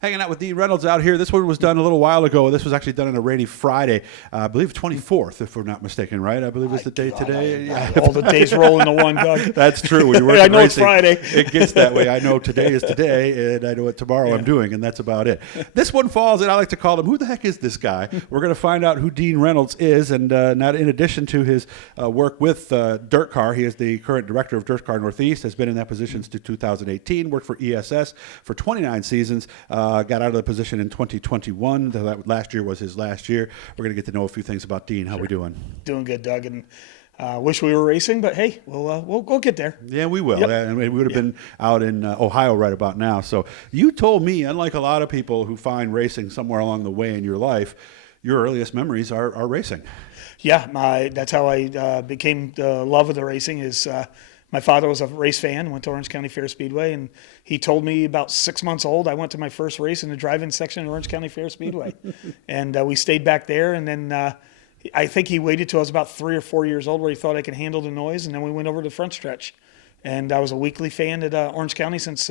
Hanging out with Dean Reynolds out here. This one was done a little while ago. This was actually done on a rainy Friday. I believe 24th, if we're not mistaken, right? I believe it's the day today. All the days roll into one, Doug. That's true. When you work I in know racing, it's Friday. It gets that way. I know today is today, and I know what tomorrow I'm doing, and that's about it. This one falls, and I like to call him, who the heck is this guy? We're going to find out who Dean Reynolds is, and not in addition to his work with DIRTcar, he is the current director of DIRTcar Northeast, has been in that position since 2018, worked for ESS for 29 seasons, got out of the position in 2021. Last year was his last year. We're going to get to know a few things about Dean. How we doing? Doing good, Doug, and wish we were racing, but hey, we'll get there. Yeah, we will. Yep. And we would have been out in Ohio right about now. So you told me, unlike a lot of people who find racing somewhere along the way in your life, your earliest memories are racing. Yeah, that's how I became the love of the racing. Is my father was a race fan, went to Orange County Fair Speedway, and he told me about 6 months old I went to my first race in the drive-in section at Orange County Fair Speedway. And we stayed back there, and then I think he waited till I was about 3 or 4 years old where he thought I could handle the noise, and then we went over to the front stretch. And I was a weekly fan at Orange County since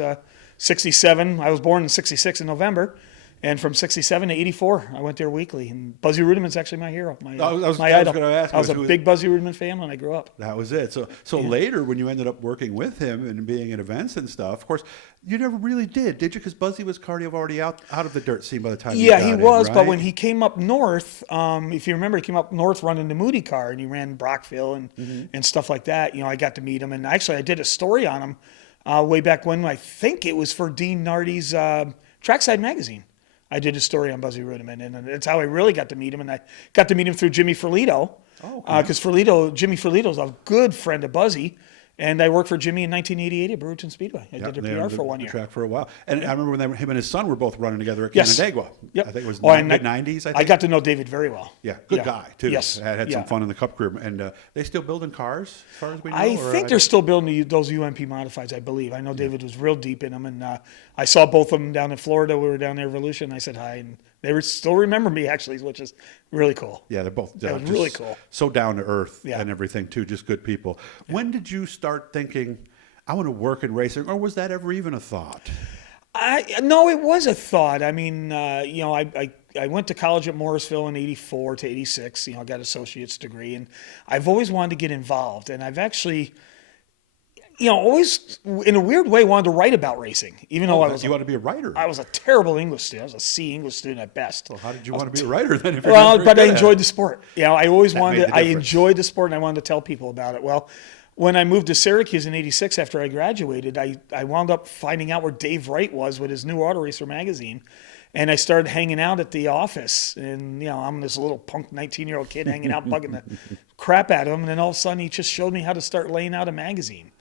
67. I was born in 66 in November. And from 67 to 84, I went there weekly. And Buzzy Rudiman's actually my hero, my idol. I was going to ask. I was a big Buzzy Rudiman fan when I grew up. That was it. So later, when you ended up working with him and being at events and stuff, of course, you never really did you? Because Buzzy was already out of the dirt scene by the time you got he was. in, right? But when he came up north, if you remember, he came up north running the Moody car, and he ran Brockville and stuff like that. I got to meet him. And actually, I did a story on him way back when. I think it was for Dean Nardi's Trackside magazine. I did a story on Buzzy Rudiman, and that's how I really got to meet him. And I got to meet him through Jimmy Ferlito, because Jimmy Ferlito's a good friend of Buzzy, and I worked for Jimmy in 1988 at Brewerton Speedway. I did the PR for 1 year. Track for a while, and I remember when him and his son were both running together at Canandaigua. Yep. I think it was mid-90s. I got to know David very well. Yeah, good guy too. Yes, had some fun in the Cup crew, and they still building cars as far as we know. I think they're still building those UMP modifieds. I believe. I know David was real deep in them, and I saw both of them down in Florida. We were down there at Evolution. I said hi, and they still remember me actually, which is really cool. Yeah, they're both that was really cool. So down to earth and everything too, just good people. Yeah. When did you start thinking, I want to work in racing, or was that ever even a thought? No, it was a thought. I mean, I went to college at Morrisville in 84 to 86. I got an associate's degree, and I've always wanted to get involved. And I've actually, always in a weird way wanted to write about racing, even though you want to be a writer. I was a terrible English student. I was a C English student at best. Well, how did you want to be a writer then? But I enjoyed the sport. I always wanted. I enjoyed the sport, and I wanted to tell people about it. Well, when I moved to Syracuse in 86 after I graduated, I wound up finding out where Dave Wright was with his new Auto Racer magazine. And I started hanging out at the office. And, I'm this little punk 19-year-old kid hanging out, bugging the crap out of him. And then all of a sudden, he just showed me how to start laying out a magazine.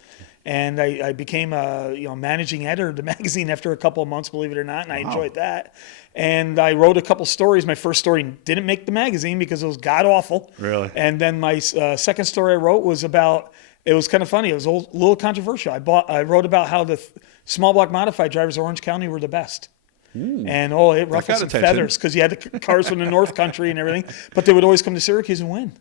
And I became a managing editor of the magazine after a couple of months, believe it or not, and I enjoyed that. And I wrote a couple stories. My first story didn't make the magazine because it was god-awful. Really? And then my second story I wrote was about... It was kind of funny. It was a little controversial. I wrote about how the small block modified drivers of Orange County were the best. And it ruffled some feathers because you had the cars from the North Country and everything, but they would always come to Syracuse and win.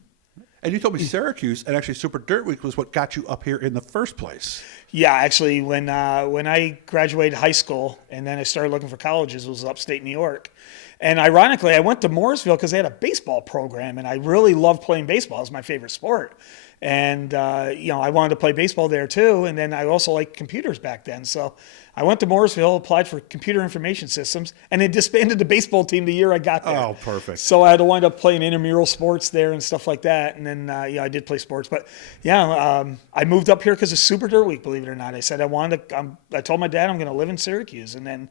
And you told me Syracuse and actually Super Dirt Week was what got you up here in the first place. Yeah, actually, when I graduated high school and then I started looking for colleges, it was upstate New York. And ironically, I went to Morrisville because they had a baseball program, and I really loved playing baseball. It was my favorite sport. And, I wanted to play baseball there too. And then I also liked computers back then. So I went to Morrisville, applied for computer information systems, and they disbanded the baseball team the year I got there. Oh, perfect. So I had to wind up playing intramural sports there and stuff like that. And then, I did play sports. But I moved up here because of Super Dirt Week, believe it or not. I said I told my dad I'm going to live in Syracuse. And then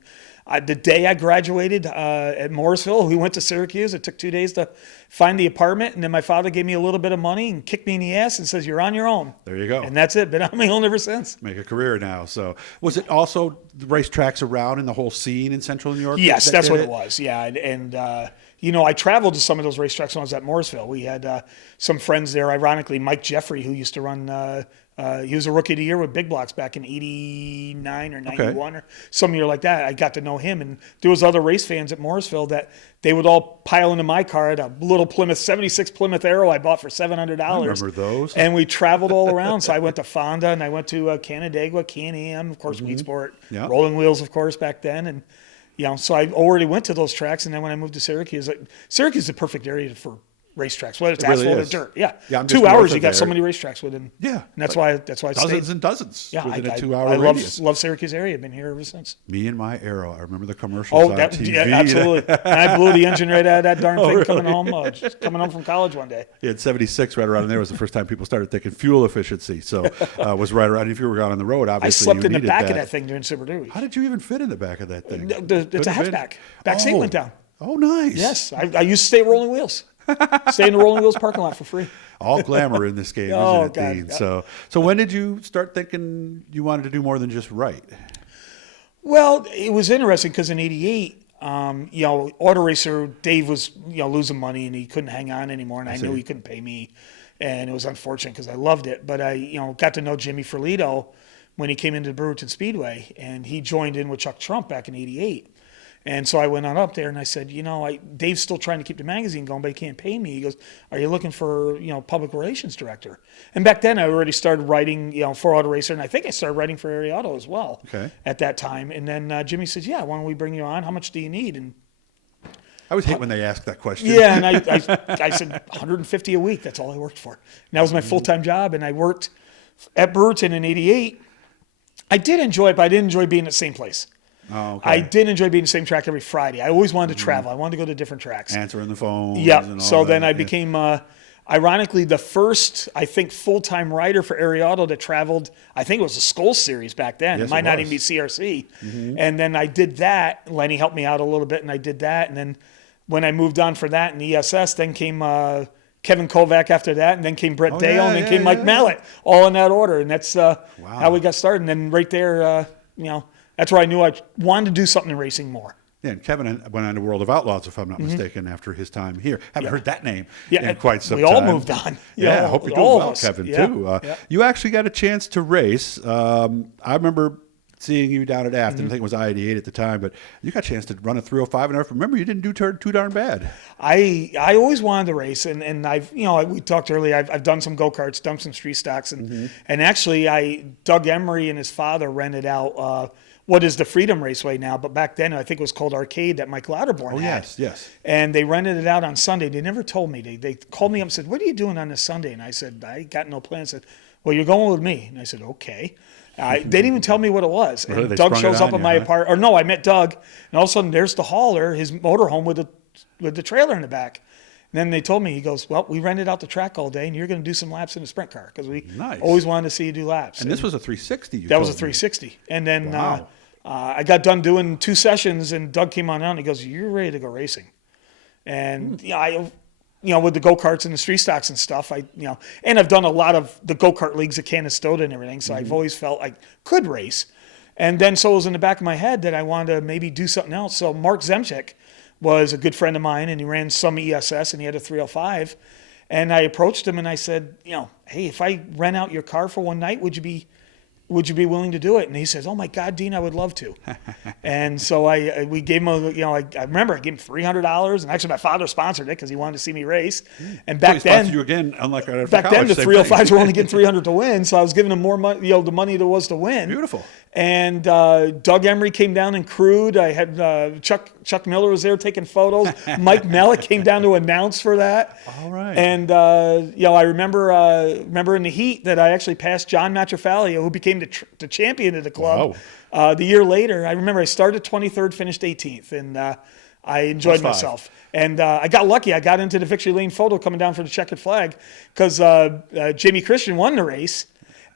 the day I graduated at Morrisville, we went to Syracuse. It took 2 days to find the apartment, and then my father gave me a little bit of money and kicked me in the ass and says, "You're on your own." There you go. And that's it. Been on my own ever since. Make a career now. So was it also the racetracks around in the whole scene in Central New York? Yes, that's what it was. Yeah, and I traveled to some of those racetracks when I was at Morrisville. We had some friends there. Ironically, Mike Jeffrey, who used to run. He was a rookie of the year with Big Blocks back in 89 or 91 or some year like that. I got to know him. And there was other race fans at Morrisville that they would all pile into my car at a little 76 Plymouth Arrow I bought for $700. I remember those. And we traveled all around. So I went to Fonda and I went to Canandaigua, Can-Am, of course, Weed Sport, Rolling Wheels, of course, back then. And So I already went to those tracks, and then when I moved to Syracuse, Syracuse is the perfect area for racetracks, whether it's asphalt or dirt. Yeah, I'm 2 hours you got so many racetracks within. Yeah, and that's why I dozens stayed. and dozens. Yeah, within a 2 hour I radius. love Syracuse area. I've been here ever since. Me and my Arrow. I remember the commercials on TV. Yeah, absolutely. And I blew the engine right out of that darn thing coming home from college one day. Yeah, 76 right around there was the first time people started thinking fuel efficiency. So was right around. If you were on the road, obviously I slept you in the needed back of that thing during Super Duty. How did you even fit in the back of that thing? It's a hatchback. Back seat went down. Oh, nice. Yes, I used to stay at Rolling Wheels. Stay in the Rolling Wheels parking lot for free. All glamour in this game, isn't it, Dean? God. So when did you start thinking you wanted to do more than just write? Well, it was interesting because in '88, auto racer Dave was losing money and he couldn't hang on anymore, and I knew he couldn't pay me, and it was unfortunate because I loved it. But I got to know Jimmy Ferlito when he came into Brewerton Speedway, and he joined in with Chuck Trump back in '88. And so I went on up there and I said, Dave's still trying to keep the magazine going, but he can't pay me. He goes, are you looking for, public relations director? And back then I already started writing, for Auto Racer. And I think I started writing for Area Auto as well at that time. And then Jimmy said, yeah, why don't we bring you on? How much do you need? And I always hate when they ask that question. Yeah. And I said 150 a week. That's all I worked for. And that was my full-time job. And I worked at Brewerton in '88. I did enjoy it, but I didn't enjoy being at the same place. Oh, okay. I did enjoy being the same track every Friday. I always wanted to travel. I wanted to go to different tracks. Answering the phone. Yeah. So then I became, ironically, the first, I think, full-time writer for Area Auto that traveled. I think it was the Skull Series back then. Yes, it might it not was. even be CRC. And then I did that. Lenny helped me out a little bit, and I did that. And then when I moved on for that in ESS, then came Kevin Kovac after that, and then came Brett Dale, and then came Mike Mallett, all in that order. And that's how we got started. And then right there, that's where I knew I wanted to do something in racing more. Yeah, and Kevin went on to World of Outlaws, if I'm not mistaken, after his time here. Haven't heard that name in quite some time. We all moved on. I hope you're doing well, Kevin, too. You actually got a chance to race. I remember seeing you down at Afton. I think it was I-88 at the time, but you got a chance to run a 305. And I remember you didn't do too darn bad. I always wanted to race, and I've we talked earlier. I've done some go-karts, done some street stocks, and actually Doug Emery and his father rented out what is the Freedom Raceway now, but back then I think it was called Arcade that Mike Lauterborn had. Yes. And they rented it out on Sunday. They never told me. They called me up and said, what are you doing on this Sunday? And I said, I got no plans. I said, well, you're going with me. And I said, okay. They didn't even tell me what it was. Really? And Doug shows up at my apartment. Or no, I met Doug, and all of a sudden there's the hauler, his motorhome with the trailer in the back. And then they told me, he goes, well, we rented out the track all day, and you're going to do some laps in a sprint car because we always wanted to see you do laps. And this was a 360. That was a 360. And then I got done doing 2 sessions, and Doug came on out, and he goes, you're ready to go racing. And with the go-karts and the street stocks and stuff, and I've done a lot of the go-kart leagues at Canastota and everything, so I've always felt I could race. And then so it was in the back of my head that I wanted to maybe do something else. So Mark Zemchik was a good friend of mine, and he ran some ESS, and he had a 305. And I approached him, and I said, hey, if I rent out your car for one night, would you be willing to do it? And he says, oh my God, Dean, I would love to. And so we gave him I remember I gave him $300, and actually my father sponsored it because he wanted to see me race. And back then, you again, unlike right after back college, then the 305s were only getting $300 to win, so I was giving him more money, the money there was to win. Beautiful. And Doug Emery came down and crewed. I had Chuck Miller was there taking photos. Mike Mallett came down to announce for that. All right. And I remember in the heat that I actually passed John Matrofalio, who became the champion of the club. Wow. The year later, I remember I started 23rd, finished 18th, and I enjoyed myself. And I got lucky. I got into the victory lane photo coming down for the checkered flag because Jamie Christian won the race.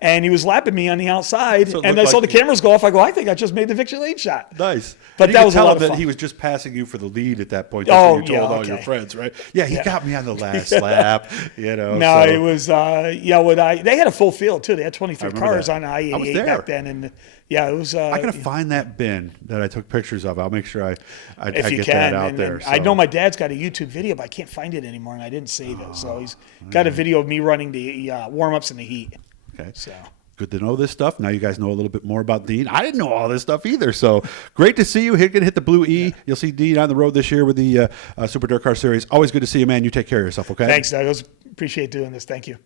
And he was lapping me on the outside, so and I saw the cameras go off. I go, I think I just made the victory lane shot. Nice. But that was a lot of fun. That he was just passing you for the lead at that point. That's what you told all your friends, right? Yeah, he got me on the last lap, No, it was, they had a full field, too. They had 23 cars on I-88 back then. And, it was. I got to find that bin that I took pictures of. I'll make sure I get that out there. I know my dad's got a YouTube video, but I can't find it anymore, and I didn't save it. So he's got a video of me running the warm-ups in the heat. Okay. So good to know this stuff. Now you guys know a little bit more about Dean. I didn't know all this stuff either. So great to see you. Hit the Blue E. Yeah. You'll see Dean on the road this year with the Super DIRTcar Series. Always good to see you, man. You take care of yourself, okay? Thanks, Doug. I appreciate doing this. Thank you.